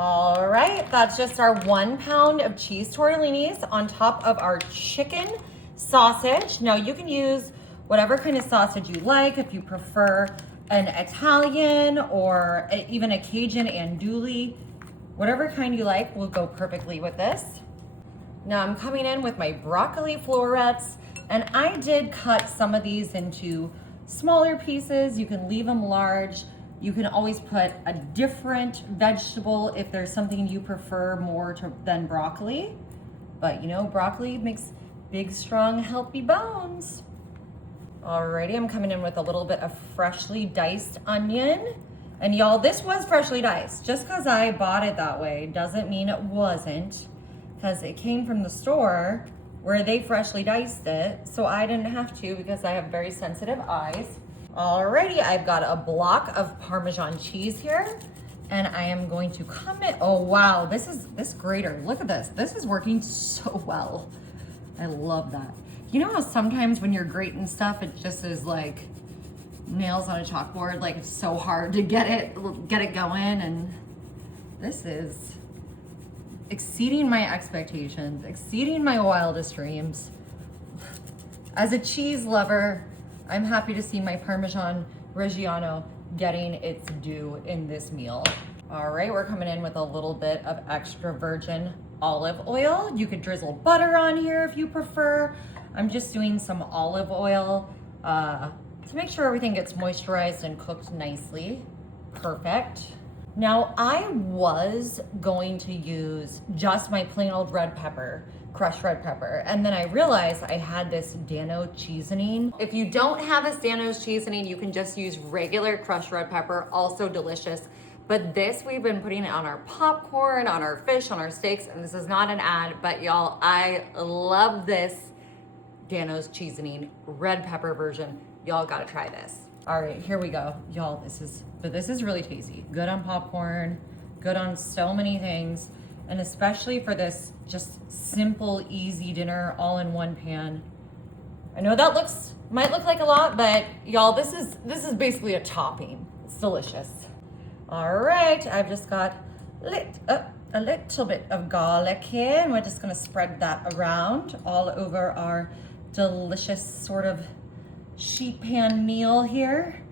All right, that's just our 1 pound of cheese tortellinis on top of our chicken sausage. Now you can use whatever kind of sausage you like. If you prefer an Italian or even a Cajun andouille, whatever kind you like will go perfectly with this. Now I'm coming in with my broccoli florets, and I did cut some of these into smaller pieces. You can leave them large. You can always put a different vegetable if there's something you prefer more than broccoli. But you know, broccoli makes big, strong, healthy bones. Alrighty, I'm coming in with a little bit of freshly diced onion. And y'all, this was freshly diced. Just because I bought it that way doesn't mean it wasn't, because it came from the store where they freshly diced it. So I didn't have to because I have very sensitive eyes. Alrighty, I've got a block of Parmesan cheese here, and I am going to come in. Oh wow, this grater, look at this. This is working so well. I love that. You know how sometimes when you're grating stuff, it just is like nails on a chalkboard, like it's so hard to get it going, and this is exceeding my expectations, exceeding my wildest dreams. As a cheese lover, I'm happy to see my Parmesan Reggiano getting its due in this meal. All right, we're coming in with a little bit of extra virgin olive oil. You could drizzle butter on here if you prefer. I'm just doing some olive oil to make sure everything gets moisturized and cooked nicely. Perfect. Now I was going to use just my plain old red pepper, crushed red pepper, and then I realized I had this Dano seasoning. If you don't have this Dano seasoning, you can just use regular crushed red pepper, also delicious. But this, we've been putting it on our popcorn, on our fish, on our steaks, and this is not an ad, but y'all, I love this Dano's seasoning red pepper version. Y'all gotta try this. All right, here we go. Y'all, this is really tasty. Good on popcorn, good on so many things, and especially for this just simple, easy dinner all in one pan. I know that might look like a lot, but y'all, this is basically a topping. It's delicious. All right, I've just got a little bit of garlic here, and we're just gonna spread that around all over our delicious sort of sheet pan meal here.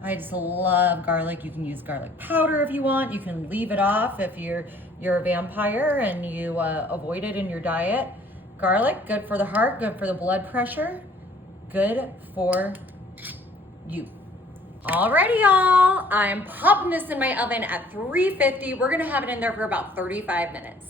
I just love garlic. You can use garlic powder if you want. You can leave it off if you're a vampire and you avoid it in your diet. Garlic, good for the heart, good for the blood pressure, good for you. Alrighty, y'all. I'm popping this in my oven at 350. We're gonna have it in there for about 35 minutes.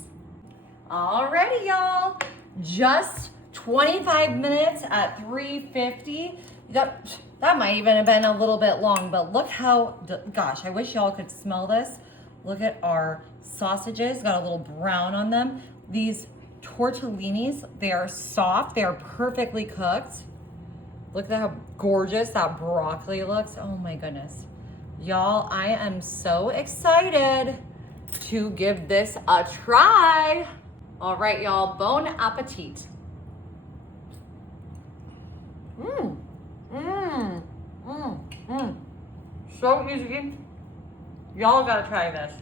Alrighty, y'all. Just 25 minutes at 350. That might even have been a little bit long, but look how, gosh, I wish y'all could smell this. Look at our sausages, got a little brown on them. These tortellinis, they are soft, they are perfectly cooked. Look at how gorgeous that broccoli looks. Oh my goodness. Y'all, I am so excited to give this a try. All right, y'all, bon appetit. So easy. Y'all gotta try this.